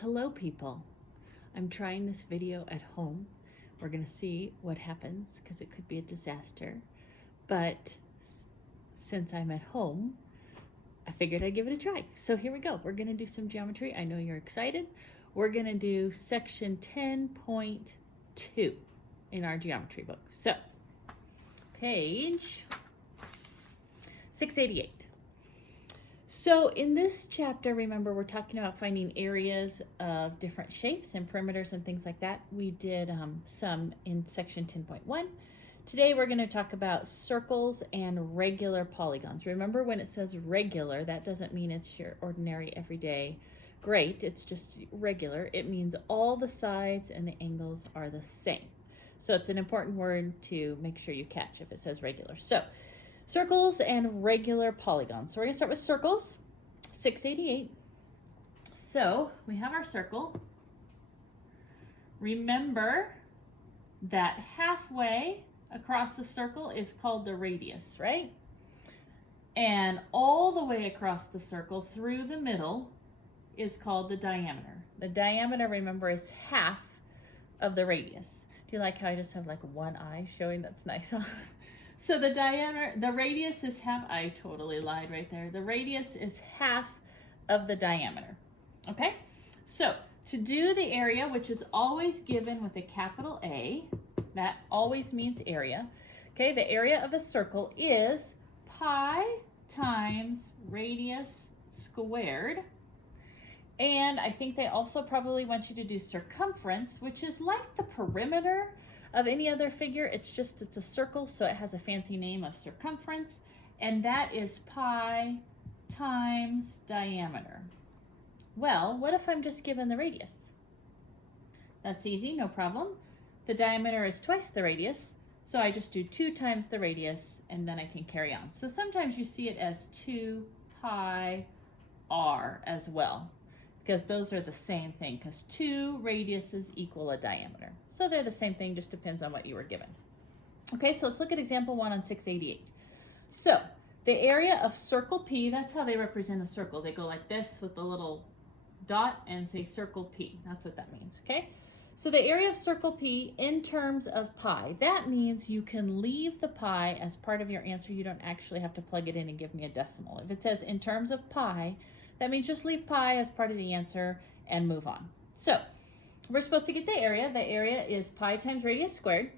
Hello people. I'm trying this video at home. We're gonna see what happens because it could be a disaster. But since I'm at home, I figured I'd give it a try. So here we go. We're gonna do some geometry. I know you're excited. We're gonna do section 10.2 in our geometry book. So page 688. So in this chapter, remember, we're talking about finding areas of different shapes and perimeters and things like that. We did some in section 10.1. Today we're going to talk about circles and regular polygons. Remember, when it says regular, that doesn't mean it's your ordinary everyday great. It's just regular. It means all the sides and the angles are the same. So it's an important word to make sure you catch if it says regular. So circles and regular polygons. So we're going to start with circles, 688. So we have our circle. Remember that halfway across the circle is called the radius, right? And all the way across the circle through the middle is called the diameter. The diameter, remember, is half of the radius. Do you like how I just have like one eye showing? That's nice, huh? So the diameter, the radius is half, I totally lied right there. The radius is half of the diameter, okay? So to do the area, which is always given with a capital A, that always means area, okay? The area of a circle is pi times radius squared. And I think they also probably want you to do circumference, which is like the perimeter of any other figure. It's a circle, so it has a fancy name of circumference, and that is pi times diameter. Well, what if I'm just given the radius? That's easy, no problem. The diameter is twice the radius, so I just do 2 times the radius, and then I can carry on. So sometimes you see it as 2 pi r as well, because those are the same thing, because 2 radiuses equal a diameter. So they're the same thing, just depends on what you were given. Okay, so let's look at example 1 on 688. So the area of circle P, that's how they represent a circle. They go like this with the little dot and say circle P. That's what that means, okay? So the area of circle P in terms of pi, that means you can leave the pi as part of your answer. You don't actually have to plug it in and give me a decimal. If it says in terms of pi, that means just leave pi as part of the answer and move on. So we're supposed to get the area. The area is pi times radius squared.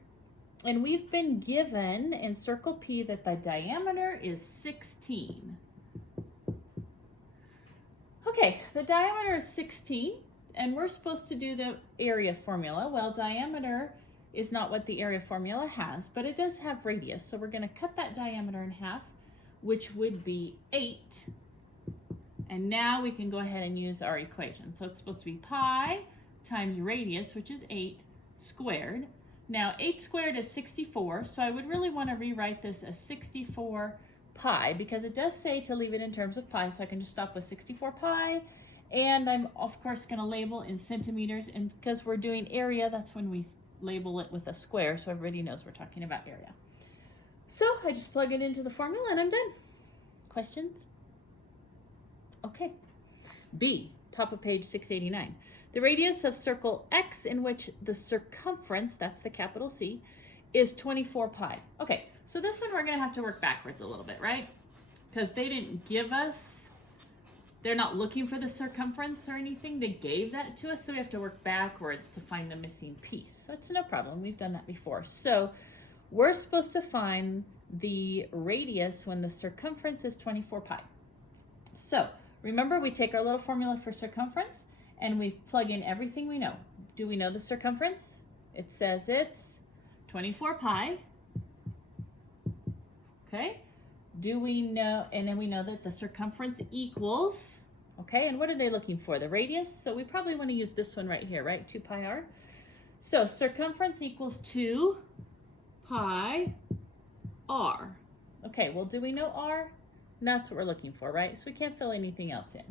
And we've been given in circle P that the diameter is 16. Okay, the diameter is 16, and we're supposed to do the area formula. Well, diameter is not what the area formula has, but it does have radius. So we're going to cut that diameter in half, which would be 8. And now we can go ahead and use our equation. So it's supposed to be pi times radius, which is 8, squared. Now 8 squared is 64, so I would really want to rewrite this as 64 pi, because it does say to leave it in terms of pi, so I can just stop with 64 pi. And I'm of course going to label in centimeters, and because we're doing area, that's when we label it with a square, so everybody knows we're talking about area. So I just plug it into the formula and I'm done. Questions? Okay. B, top of page 689. The radius of circle X in which the circumference, that's the capital C, is 24 pi. Okay, so this one we're going to have to work backwards a little bit, right? Because they didn't give us, they're not looking for the circumference or anything. They gave that to us, so we have to work backwards to find the missing piece. So it's no problem. We've done that before. So we're supposed to find the radius when the circumference is 24 pi. So remember, we take our little formula for circumference and we plug in everything we know. Do we know the circumference? It says it's 24 pi. Okay. Do we know, and then we know that the circumference equals, okay, and what are they looking for? The radius? So we probably want to use this one right here, right? 2 pi r. So circumference equals 2 pi r. Okay, well, do we know r? And that's what we're looking for, right? So we can't fill anything else in.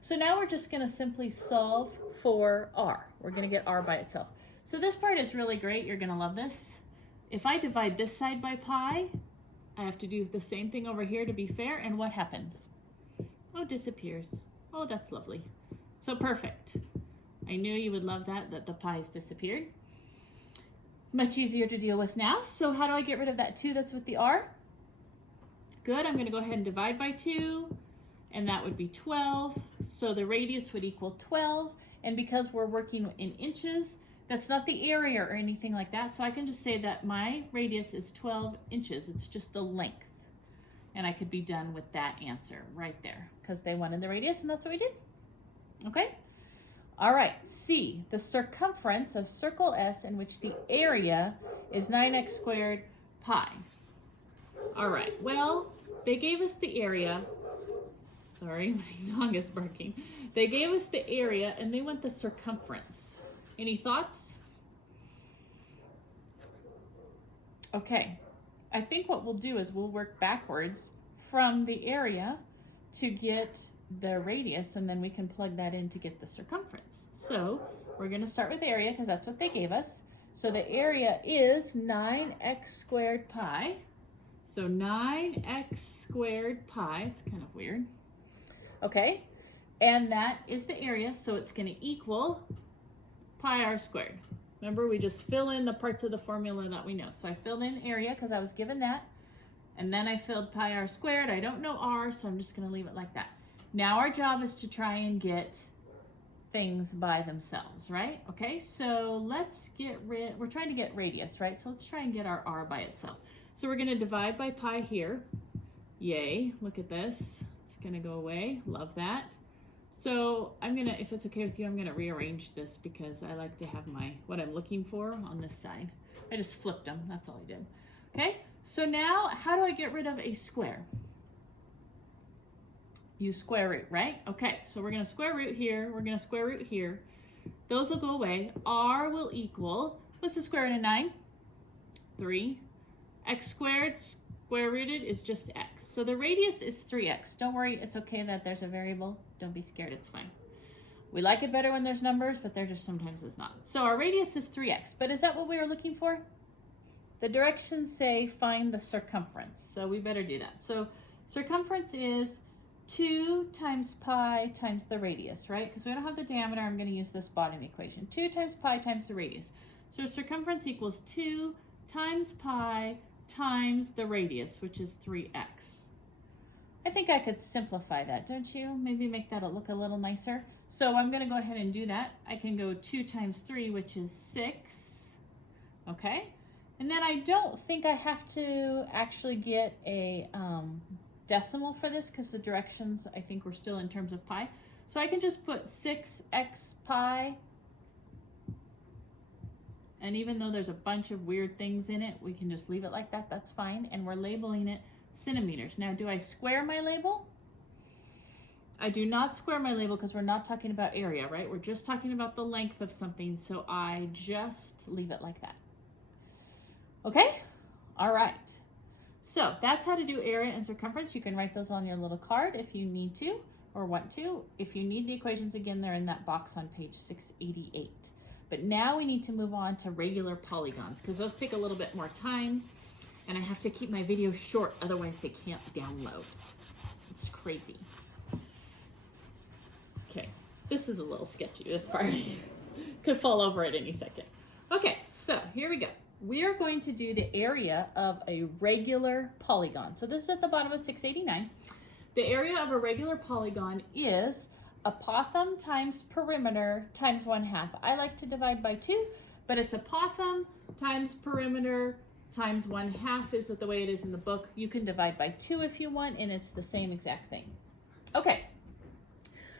So now we're just going to simply solve for r. We're going to get r by itself. So this part is really great. You're going to love this. If I divide this side by pi, I have to do the same thing over here to be fair, and what happens? Oh, it disappears. Oh, that's lovely. So perfect. I knew you would love that the pi's disappeared. Much easier to deal with now. So how do I get rid of that 2 that's with the r? Good, I'm gonna go ahead and divide by 2, and that would be 12. So the radius would equal 12, and because we're working in inches, that's not the area or anything like that. So I can just say that my radius is 12 inches. It's just the length. And I could be done with that answer right there because they wanted the radius and that's what we did. Okay? All right, C, the circumference of circle S in which the area is 9x squared pi. All right, well, they gave us the area. Sorry, my dog is barking. They gave us the area and they want the circumference. Any thoughts? Okay, I think what we'll do is we'll work backwards from the area to get the radius, and then we can plug that in to get the circumference. So we're going to start with area because that's what they gave us. So the area is 9x squared pi. So 9x squared pi, it's kind of weird. Okay, and that is the area, so it's going to equal pi r squared. Remember, we just fill in the parts of the formula that we know. So I filled in area because I was given that, and then I filled pi r squared. I don't know r, so I'm just going to leave it like that. Now our job is to try and get things by themselves, right? Okay, so let's get we're trying to get radius, right? So let's try and get our r by itself. So we're going to divide by pi here. Yay, look at this. It's going to go away. Love that. So I'm going to, if it's okay with you, I'm going to rearrange this because I like to have what I'm looking for on this side. I just flipped them. That's all I did. Okay, so now how do I get rid of a square? Use square root, right? Okay, so we're going to square root here. We're going to square root here. Those will go away. R will equal, what's the square root of 9? 3. X squared, square rooted is just x. So the radius is 3x. Don't worry, it's okay that there's a variable. Don't be scared, it's fine. We like it better when there's numbers, but there just sometimes is not. So our radius is 3x, but is that what we were looking for? The directions say find the circumference, so we better do that. So circumference is 2 times pi times the radius, right? Because we don't have the diameter, I'm going to use this bottom equation. 2 times pi times the radius. So circumference equals 2 times pi times the radius, which is 3x. I think I could simplify that, don't you? Maybe make that look a little nicer. So I'm going to go ahead and do that. I can go 2 times 3, which is 6. Okay? And then I don't think I have to actually get a decimal for this because the directions, I think we're still in terms of pi. So I can just put 6x pi. And even though there's a bunch of weird things in it, we can just leave it like that. That's fine. And we're labeling it centimeters. Now, do I square my label? I do not square my label because we're not talking about area, right? We're just talking about the length of something. So I just leave it like that. Okay? All right. So that's how to do area and circumference. You can write those on your little card if you need to or want to. If you need the equations again, they're in that box on page 688. But now we need to move on to regular polygons because those take a little bit more time and I have to keep my videos short, otherwise they can't download. It's crazy. Okay, this is a little sketchy, this part. Could fall over at any second. Okay, so here we go. We are going to do the area of a regular polygon. So this is at the bottom of 689. The area of a regular polygon is apothem times perimeter times 1/2. I like to divide by 2, but it's apothem times perimeter times 1/2 is the way it is in the book. You can divide by 2 if you want, and it's the same exact thing. Okay,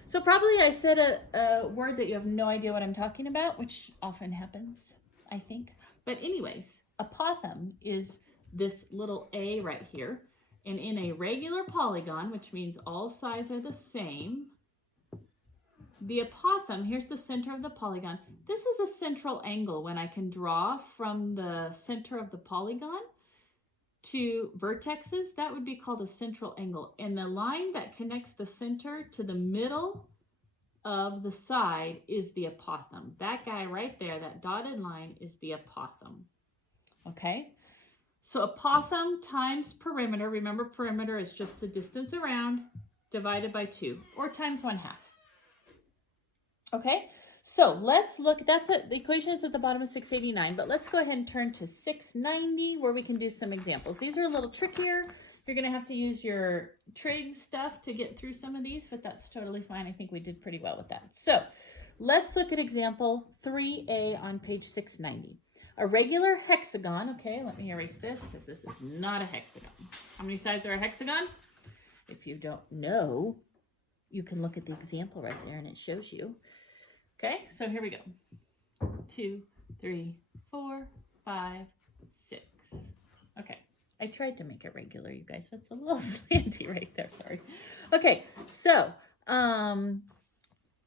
so probably I said a word that you have no idea what I'm talking about, which often happens, I think. But anyways, apothem is this little a right here. And in a regular polygon, which means all sides are the same, the apothem, here's the center of the polygon. This is a central angle when I can draw from the center of the polygon to vertexes. That would be called a central angle. And the line that connects the center to the middle of the side is the apothem. That guy right there, that dotted line, is the apothem. Okay? So apothem times perimeter, remember perimeter is just the distance around, divided by 2, or times 1/2. Okay? So let's look, that's it. The equation is at the bottom of 689, but let's go ahead and turn to 690 where we can do some examples. These are a little trickier. You're going to have to use your trig stuff to get through some of these, but that's totally fine. I think we did pretty well with that. So let's look at example 3A on page 690. A regular hexagon, okay, let me erase this because this is not a hexagon. How many sides are a hexagon? If you don't know, you can look at the example right there and it shows you. Okay, so here we go. 2, 3, 4, 5, 6. Okay, I tried to make it regular, you guys, but it's a little slanty right there, sorry. Okay, so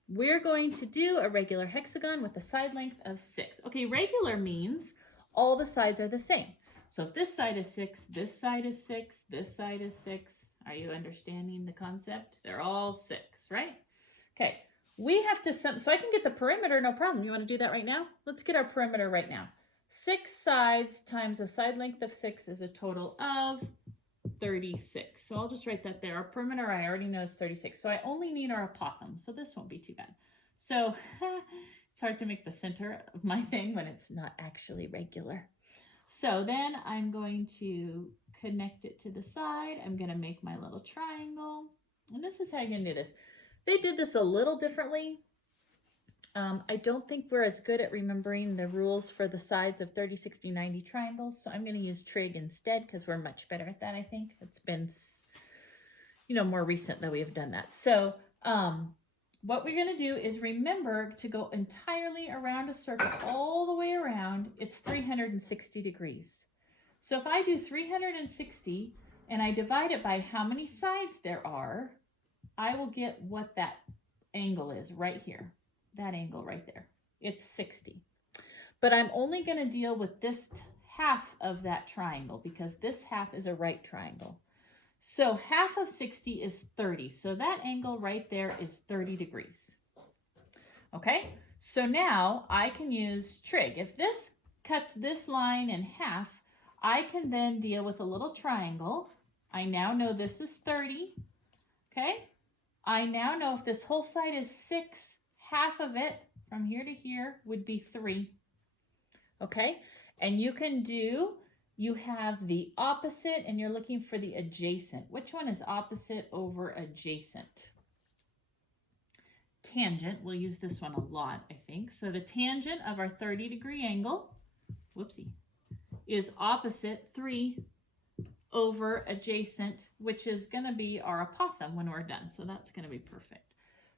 we're going to do a regular hexagon with a side length of 6. Okay, regular means all the sides are the same. So if this side is 6, this side is 6, this side is 6. Are you understanding the concept? They're all 6, right? Okay. We have to, so I can get the perimeter, no problem. You want to do that right now? Let's get our perimeter right now. 6 sides times a side length of 6 is a total of 36. So I'll just write that there. Our perimeter, I already know, is 36. So I only need our apothem. So this won't be too bad. So it's hard to make the center of my thing when it's not actually regular. So then I'm going to connect it to the side. I'm going to make my little triangle. And this is how you're going to do this. They did this a little differently. I don't think we're as good at remembering the rules for the sides of 30, 60, 90 triangles. So I'm going to use trig instead because we're much better at that, I think. It's been, you know, more recent that we have done that. So what we're going to do is remember to go entirely around a circle all the way around. It's 360 degrees. So if I do 360 and I divide it by how many sides there are, I will get what that angle is right here. That angle right there. It's 60. But I'm only going to deal with this half of that triangle because this half is a right triangle. So half of 60 is 30. So that angle right there is 30 degrees. Okay, so now I can use trig. If this cuts this line in half, I can then deal with a little triangle. I now know this is 30. Okay. I now know if this whole side is 6, half of it from here to here would be 3. Okay, and you can do, you have the opposite and you're looking for the adjacent. Which one is opposite over adjacent? Tangent, we'll use this one a lot, I think. So the tangent of our 30-degree angle, whoopsie, is opposite 3 over adjacent, which is going to be our apothem when we're done. So that's going to be perfect.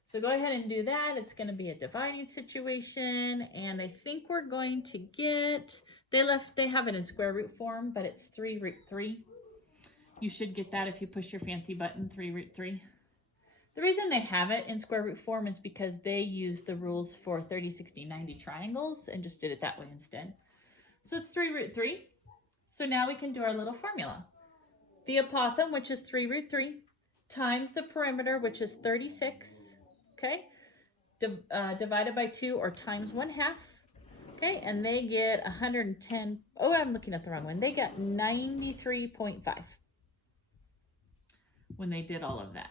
So go ahead and do that. It's going to be a dividing situation. And I think we're going to get, they have it in square root form, but it's 3 root 3. You should get that if you push your fancy button, 3 root 3. The reason they have it in square root form is because they use the rules for 30, 60, 90 triangles and just did it that way instead. So it's 3 root 3. So now we can do our little formula. The apothem, which is 3 root 3, times the perimeter, which is 36, okay, divided by 2 or times 1/2, okay, and they get 110, oh, I'm looking at the wrong one. They got 93.5 when they did all of that.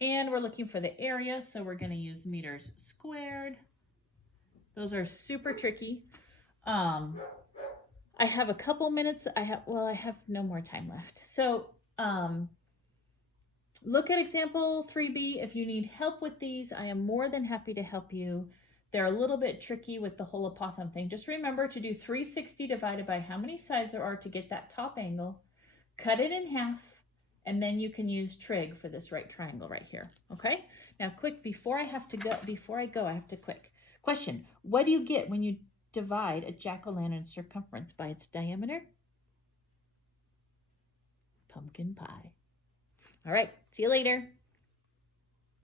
And we're looking for the area, so we're going to use meters squared. Those are super tricky. I have a couple minutes. I have no more time left. So look at example 3B. If you need help with these, I am more than happy to help you. They're a little bit tricky with the whole apothem thing. Just remember to do 360 divided by how many sides there are to get that top angle. Cut it in half, and then you can use trig for this right triangle right here. Okay? Now quick, before I go, I have to quick. Question, what do you get when you divide a jack-o'-lantern circumference by its diameter? Pumpkin pie. All right, see you later.